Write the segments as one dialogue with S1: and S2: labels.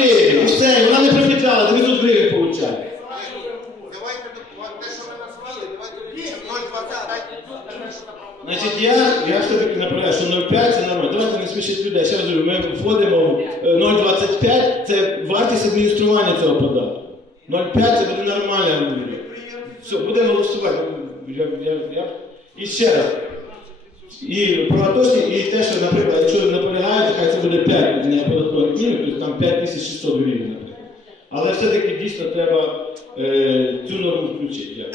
S1: гривень. Все, вона не профітрала, 900 гривень получає.
S2: Давайте те, що ви назвали, давайте 0,25.
S1: Значить, я, я все-таки наполягаю, що 0,5 це нормально. Давайте не смішіть людей. Ще раз говорю, ми входимо в е, 0,25 це вартість адміністрування цього податку. 0,5 це буде нормально. Все, будемо голосувати. Я, я, я... І ще раз. І прогатошні, і те, що, наприклад, якщо наполягають, хай це буде 5 не податкових мінімум, там 5600 гривень, наприклад. Але все-таки дійсно треба е, цю норму включити.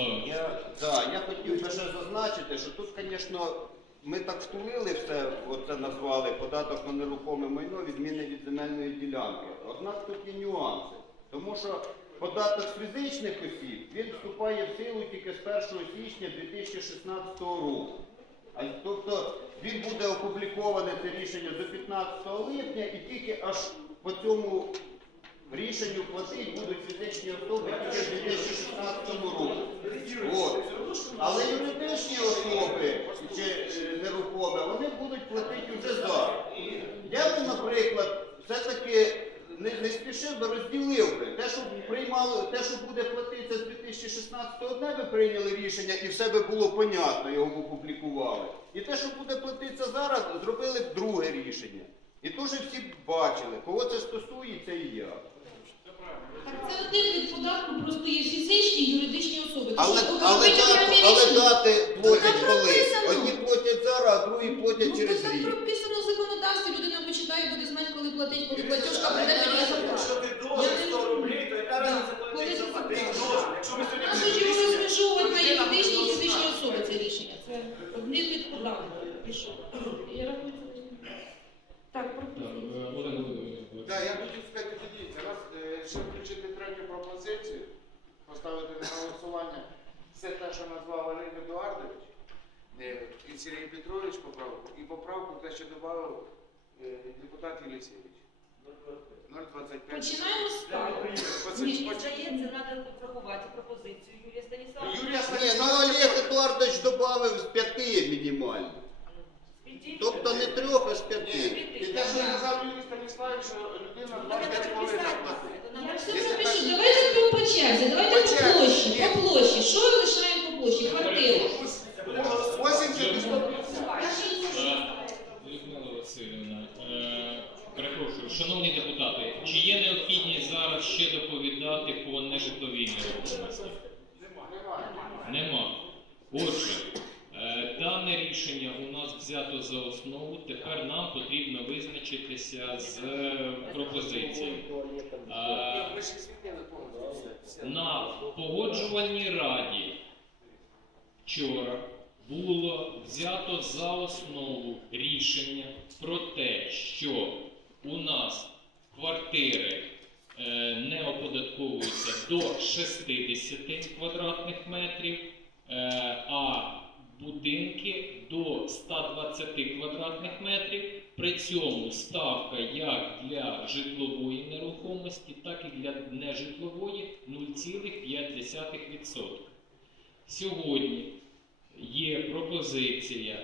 S1: Дякую.
S2: Я, да, я хотів би ще зазначити, що тут, звісно, ми так втулили все, оце назвали податок на нерухоме майно, відміни від земельної ділянки. Однак тут є нюанси. Тому що податок з фізичних осіб він вступає в силу тільки з 1 січня 2016 року. А, тобто він буде опублікований це рішення до 15 липня і тільки аж по цьому рішенню платить будуть фізичні особи тільки в 2016 році. От. Але юридичні особи чи е, нерухоме, вони будуть платити вже зараз. Я б, наприклад, все-таки не, не спішив би, розділив би. Те, що приймали, те, що буде платитися з 2016 дня, ви прийняли рішення і все би було понятно, його б опублікували. І те, що буде платитися зараз, зробили б друге рішення. І теж всі б бачили, кого це стосується і як.
S3: Так це один від податку, просто є фізичні і юридичні особи.
S2: Але,
S3: що
S2: але,
S3: робити
S2: дати,
S3: окремі
S2: але
S3: рішення.
S2: дати платять коли?
S3: прописано.
S2: Одні платять зараз, а другі платять
S3: Ну,
S2: через
S3: так
S2: рік.
S3: прописано почитає, буде знати, коли платить, коли платіжка прийде, тоді
S4: Якщо
S3: заплатить.
S4: ти должен 100 рублів, то яка разниця
S3: Коли
S4: платить
S3: ти
S4: за платить
S3: заплатиш.
S4: должен. Якщо ми сьогодні
S3: Нащо ж його розмежовувати на
S4: людина
S3: юридичні і
S4: буде
S3: фізичні
S4: знати.
S3: особи це рішення? Це одних від податку. Пішов. Я рахую, це так,
S5: Так,
S3: пропозиція.
S5: е, Олег Володимирович.
S6: Так, я хотів сказати, дивіться, раз е, ще включити третю пропозицію, поставити на голосування все те, що назвав Олег Едуардович е, і Сергій Петрович поправку, і поправку те, що додав е, депутат Єлісєвич. 0,25.
S3: Починаємо з ставок.
S6: Поці-
S3: Ні,
S6: поці-
S7: Здається, треба врахувати пропозицію Юрія Станіславовича.
S6: Юрія
S2: Ні, ну Олег Едуардович додав з п'яти мінімально. Тобто не трьох, а з п'яти.
S6: і те, що сказав Юрій Станіславович, що людина
S7: Ну, треба
S6: 25 повинна
S7: прописати.
S6: платити.
S7: Це
S3: Я все
S7: прописати.
S3: Давайте по черзі, давайте
S6: По
S3: по площі, по площі. Що лишаємо по площі? Квартиру.
S6: 80
S5: Людмила Васильівна, е, перепрошую, шановні депутати, чи є необхідність зараз ще доповідати по нежитловій нерухомості? Нема. Отже, е, дане рішення у нас взято за основу. Тепер нам потрібно визначитися з е, пропозиціями. Е, на погоджувальній раді вчора було взято за основу рішення про те, що у нас квартири е, не оподатковуються до 60 квадратних метрів, е, а будинки до 120 квадратних метрів. При цьому ставка як для житлової нерухомості, так і для нежитлової 0,5%. Сьогодні є пропозиція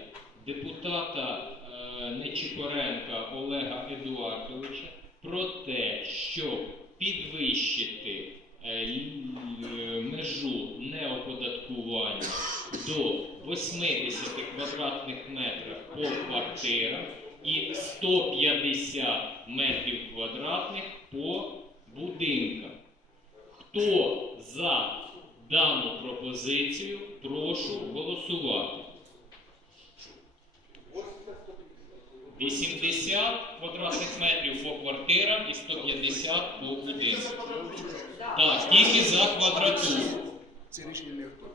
S5: депутата е, Нечіпоренка Олега Едуардовича про те, щоб підвищити е, межу неоподаткування до 80 квадратних метрів по квартирах і 150 метрів квадратних по будинкам. Хто за дану пропозицію, прошу голосувати. 80 квадратних метрів по квартирам і 150 по будинку. Так, тільки за квадратуру.
S8: Це рішення не готове.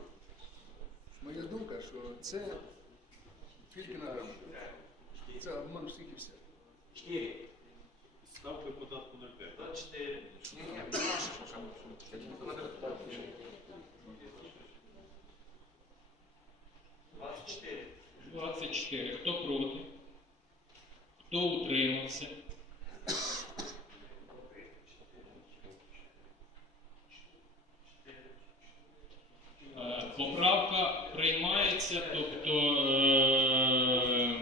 S8: Моя думка, що це тільки на грамоту. Це обман всіх і все.
S4: Ставка податку 0,5. 24.
S6: Ні, ні, це наше пока.
S4: 24.
S5: 24. Хто проти? Хто утримався? Е, поправка приймається, тобто е,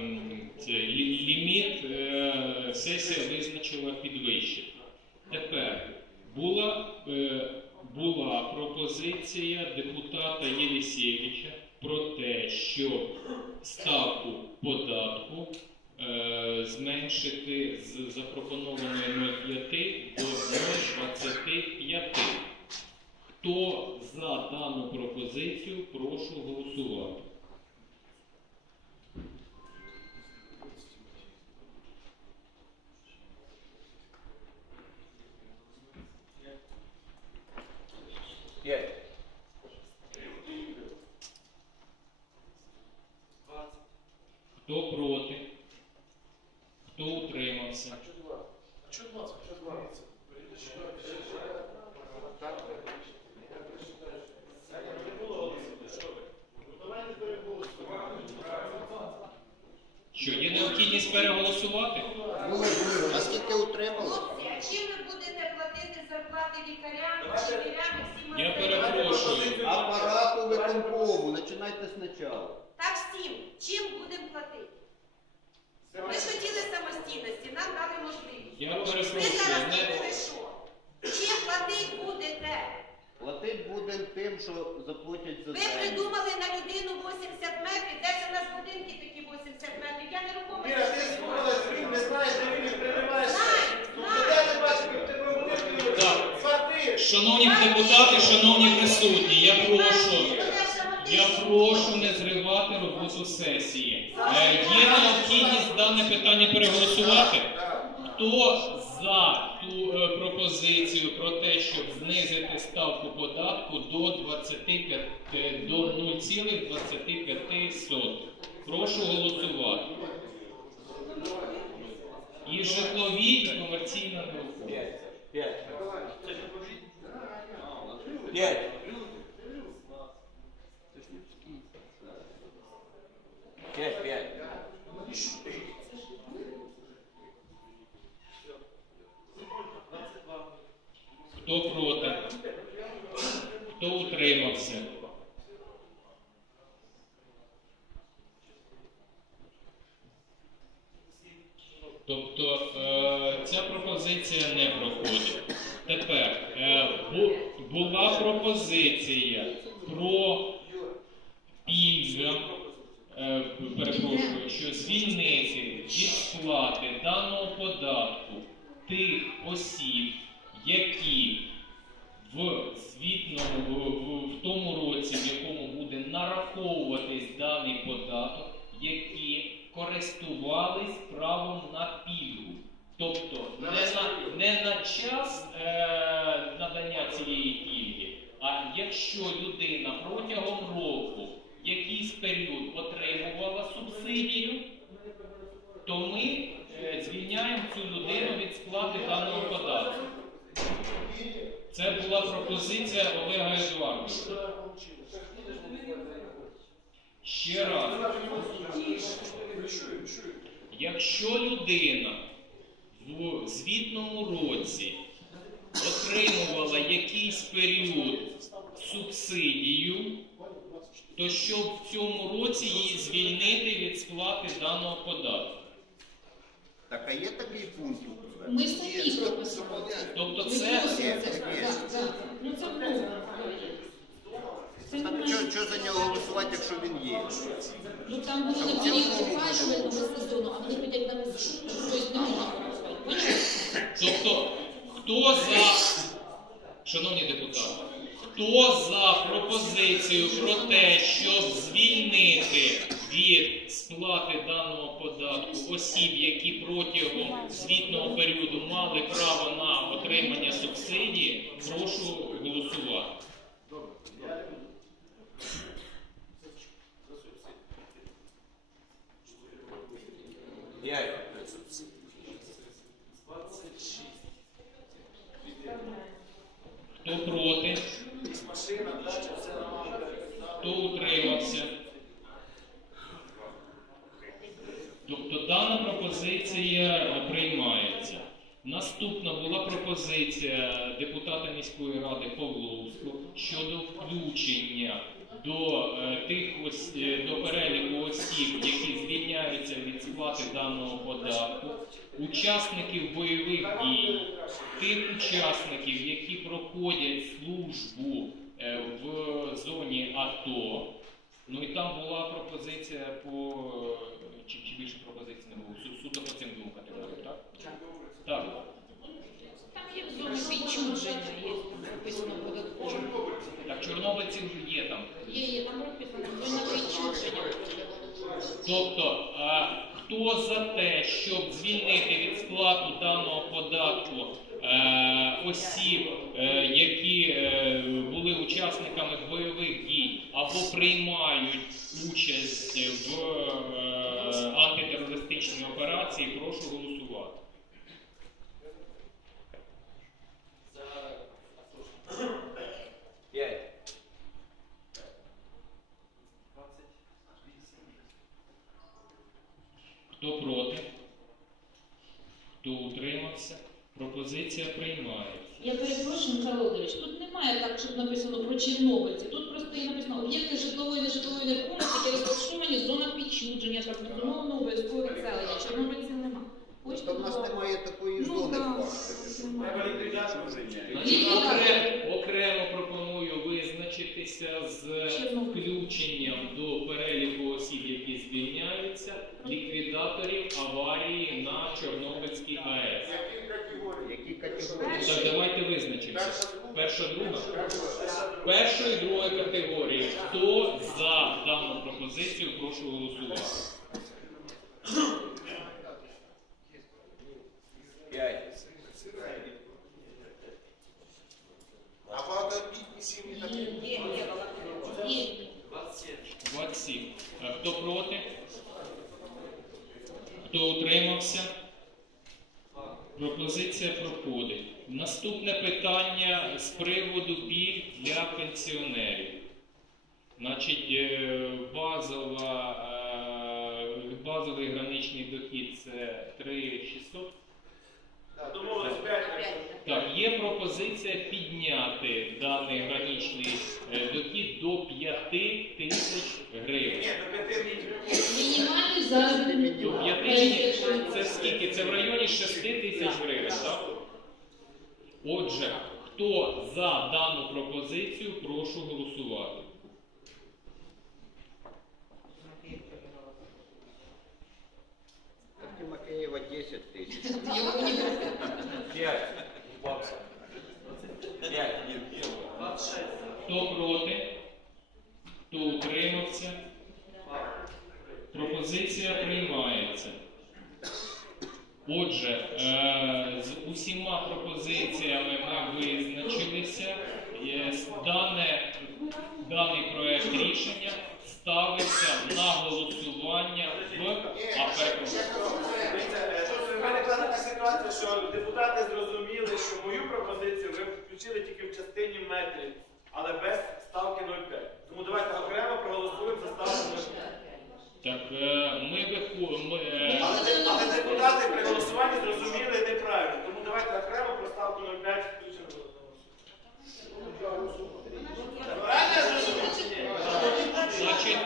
S5: це, ліміт е, сесія визначила підвищити. Тепер була була пропозиція депутата Єлісєвича про те, що став. Запропонованої 0,5 до 0,25. Хто за дану пропозицію, прошу голосувати.
S4: П'ять.
S5: Хто проти? Хто утримався? Що, є необхідність переголосувати?
S2: А скільки утримали?
S9: Хлопці, а чим ви будете платити зарплати лікарям, вчителям всім
S5: Я перепрошую.
S2: Апарату виконкому, починайте спочатку.
S9: Так всім, чим будемо платити? Ми ж хотіли самостійності, нам дали можливість.
S5: Я
S9: Ви
S5: перепрошую.
S9: зараз
S5: Не...
S9: що? Чим платити будете?
S2: Платить будемо тим, що заплатять за
S9: Ви
S2: землю.
S9: придумали на людину 80 метрів, де ж у нас будинки такі 80 метрів? Я нерухомо.
S4: Міра, ти слухала звіт, не знаєш, де він їх приймаєш.
S9: Знаю.
S4: де ти бачиш, як тебе будинки
S5: Так.
S4: квартири?
S5: Шановні депутати, шановні присутні, я прошу, я прошу не зривати роботу сесії. Е, є необхідність дане питання переголосувати? Хто за ту е, пропозицію про те, щоб знизити ставку податку до 25, е, до 0,25? Прошу голосувати. І житлові, і комерційна нерухомість.
S4: П'ять.
S5: Хто проти? Хто утримався? Тобто е, ця пропозиція не проходить. Тепер е, була пропозиція про пільги, е, перепрошую, що звільнити від сплати даного податку тих осіб, які в звітному в, в, в тому році, в якому буде нараховуватись даний податок, які користувались правом на пільгу. Тобто не на, не на час е, надання цієї якщо людина протягом року якийсь період отримувала субсидію, то ми е, звільняємо цю людину від сплати даного податку. Це була пропозиція Олега Едуардовича. Ще раз. Якщо людина в звітному році отримувала якийсь період субсидію, то щоб в цьому році її звільнити від сплати даного податку.
S2: Так, а є такий пункт?
S3: Ми самі прописали.
S5: Тобто це.
S3: Ну це
S2: що, що за нього голосувати, якщо він є?
S3: Ну там буде на період опалювального сезону, а вони підуть на весну. Тобто там
S5: Тобто, хто за, шановні депутати, хто за пропозицію про те, щоб звільнити від сплати даного податку осіб, які протягом звітного періоду мали право на отримання субсидії, прошу голосувати.
S4: П'ять.
S5: Хто проти? Хто утримався? Тобто дана пропозиція приймається. Наступна була пропозиція депутата міської ради Павловського щодо включення до е, тих ос- е, до переліку осіб, які звільняються від сплати даного податку, учасників бойових дій, тих учасників, які проходять службу е, в зоні АТО, Ну і там була пропозиція по чи, чи більше пропозицій не було? Суто по цим двом категоріям, так? Так.
S3: Там є зона відчудження, є прописано податково.
S5: Так, чорнобильці вже є там.
S3: Є, є, там прописано зона відчуження
S5: Тобто, а, хто за те, щоб звільнити від сплату даного податку е, осіб, е, які е, були учасниками бойових дій або приймають участь в е, антитерористичній операції, прошу голосувати.
S4: П'ять.
S5: Хто проти? Хто утримався? Пропозиція приймається.
S3: Я перепрошую, Михайло Володимирович, тут немає так, щоб написано про Чорнобильці. Тут просто є написано об'єкти житлової нежитлової нерухомості, які розташовані в зонах відчудження та безумовно обов'язково відселення. Чорнобильців нема. Хочете,
S2: Тобто в нас
S3: будь ласка.
S2: немає такої
S3: Ну,
S2: зони
S3: да.
S2: фактично.
S5: Значить, окремо, окремо пропоную визначитися з включенням до переліку осіб, які звільняються, ліквідаторів аварії на Чорнобильській АЕС.
S2: Які категорії?
S5: Так, давайте визначимося. Перша, друга. Першої і другої категорії. Хто за дану пропозицію, прошу голосувати.
S4: П'ять.
S6: А багатодітні сім'ї такі?
S3: Є.
S5: 27. Е, Хто проти? Хто утримався? Пропозиція проходить. Наступне питання з приводу пільг для пенсіонерів. Значить, е, базова, е, базовий дохід це 3600. Так, є пропозиція підняти даний граничний е, дохід до 5 тисяч гривень.
S3: Мінімальний заробітний
S5: До 5 тисяч це скільки? Це в районі 6 тисяч гривень, так? Отже, хто за дану пропозицію, прошу голосувати.
S2: Так, і Макеєва 10 тисяч.
S3: Його університет.
S4: П'ять. П'ять.
S5: Хто проти? Хто утримався? Пропозиція приймається. Отже, е, з усіма пропозиціями ми визначилися. Е, с- Дане, даний проект рішення ставиться на голосування в
S10: така ситуація, що депутати зрозуміли, що мою пропозицію ви включили тільки в частині метрів, але без ставки 0,5. Тому давайте окремо проголосуємо за ставку 0,5.
S5: Так, е, ми виходимо.
S10: Але депутати при голосуванні зрозуміли неправильно. Тому давайте окремо про ставку 0,5 включимо. Правильно я зрозумів чи ні?
S5: Значить,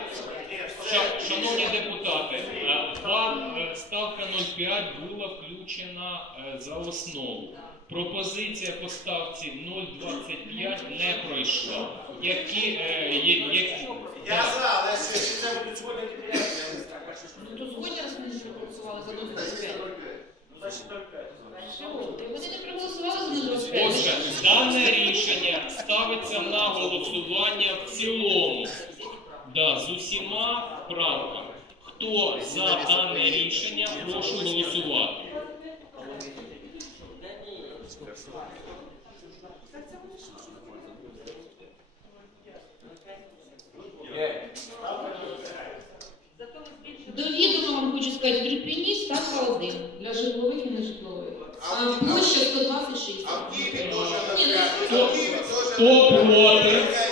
S5: ша- шановні депутати, е, ва- е, ставка 0,5 була включена е, за основу. Пропозиція по ставці 0,25 не пройшла. Які, е, є- які,
S10: Я за, але якщо це будуть сьогодні депутати, я не знаю.
S3: Ну, то згодні раз вони не проголосували за 0,25.
S10: Ну, значить 0,5.
S3: Вони не проголосували за 0,25.
S5: Отже, дане рішення ставиться на голосування в цілому. Да, з усіма правками. Хто за дане рішення, прошу голосувати.
S4: П'ять.
S7: Зато ми збільшили.
S3: До відома вам хочу сказати, в Ірпіні ставка 1 для житлових і нежитлових. А площа 126.
S6: А в Києві теж на
S3: Ні,
S6: п'ять.
S3: ну,
S6: А в Києві теж
S5: Хто
S6: на п'ять.
S5: проти?